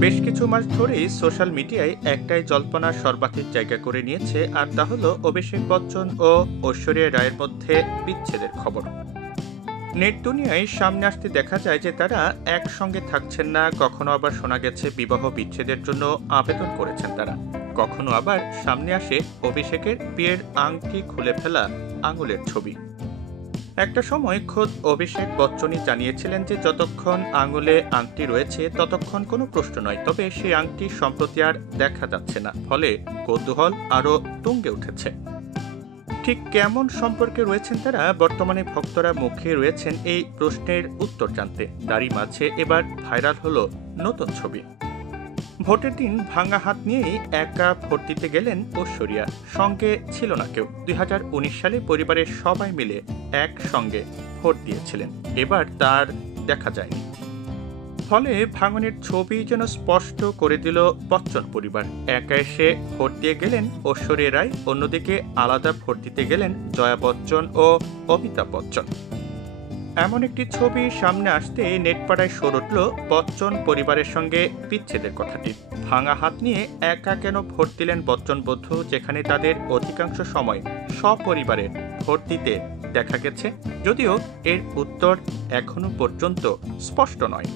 বেশ কিছু মাস ধরেই সোশ্যাল মিডিয়ায় একটাই জল্পনা সর্বাধিক জায়গা করে নিয়েছে, আর তা হলো অভিষেক বচ্চন ও ঐশ্বরিয়া রায়ের মধ্যে বিচ্ছেদের খবর। নেট দুনিয়ায় সামনে আসতে দেখা যায় যে তারা একসঙ্গে থাকছেন না, কখনো আবার শোনা গেছে বিবাহ বিচ্ছেদের জন্য আবেদন করেছেন তারা। কখনো আবার সামনে আসে অভিষেকের বিয়ের আংটি খুলে ফেলা আঙুলের ছবি। একটা সময় খোদ অভিষেক বচ্চনই জানিয়েছিলেন যে যতক্ষণ আঙুলে আংটি রয়েছে ততক্ষণ কোনো প্রশ্ন নয়, তবে সেই আংটি সম্প্রতি আর দেখা যাচ্ছে না, ফলে কৌতূহল আরও তুঙ্গে উঠেছে। ঠিক কেমন সম্পর্কে রয়েছেন তারা, বর্তমানে ভক্তরা মুখে রয়েছেন এই প্রশ্নের উত্তর জানতে। তারই মাঝে এবার ভাইরাল হলো নতুন ছবি। ভোটের দিন ভাঙা হাত নিয়েই একা ভোট দিতে গেলেন ঐশ্বরিয়া, সঙ্গে ছিল না কেউ। 2019 সালে পরিবারের সবাই মিলে একসঙ্গে ভোট দিয়েছিলেন, এবার তার দেখা যায়নি। ফলে ভাঙনের ছবি যেন স্পষ্ট করে দিল বচ্চন পরিবার। একা এসে ভোট দিয়ে গেলেন ঐশ্বরিয়া রায়, অন্যদিকে আলাদা ভোট দিতে গেলেন জয়া বচ্চন ও অমিতাভ বচ্চন। এমন একটি ছবি সামনে আসতে নেটপাড়ায় সর উঠল বচ্চন পরিবারের সঙ্গে বিচ্ছেদের কথাটি। ভাঙা হাত নিয়ে একা কেন ভোট দিলেন বচ্চন বধূ, যেখানে তাদের অধিকাংশ সময় সপরিবারে ভোট দিতে দেখা গেছে, যদিও এর উত্তর এখনো পর্যন্ত স্পষ্ট নয়।